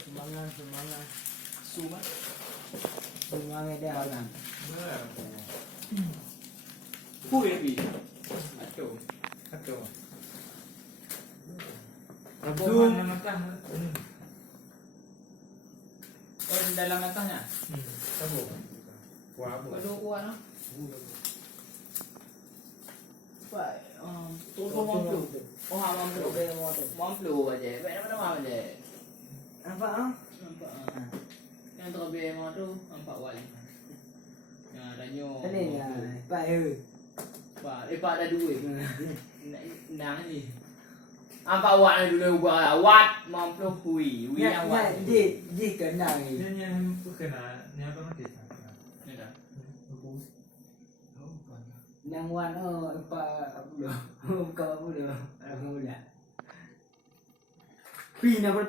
Semangat. Sumat. Semangat dia. Hui lebih. Aduh. Abdul matang. Oh, dalam matangnya. Tahu. Wah, Aduh, kuat lah. Baik. Tolong mampu. Oh, mampu. Mampu aja. Baik, mana aja. Apa ah? Nampak. Yang terlebih mau tu nampak wali. Yang adanya. Ini ya, Pak Pak ada duit. Nang ni. Nampak awak ni dulu awak mampu hui yang awak. Dia kena ni. Ni bukan ni apa mati. Ni dah. Yang wan Pak apa dah? Kau apa dah? Alhamdulillah. Pina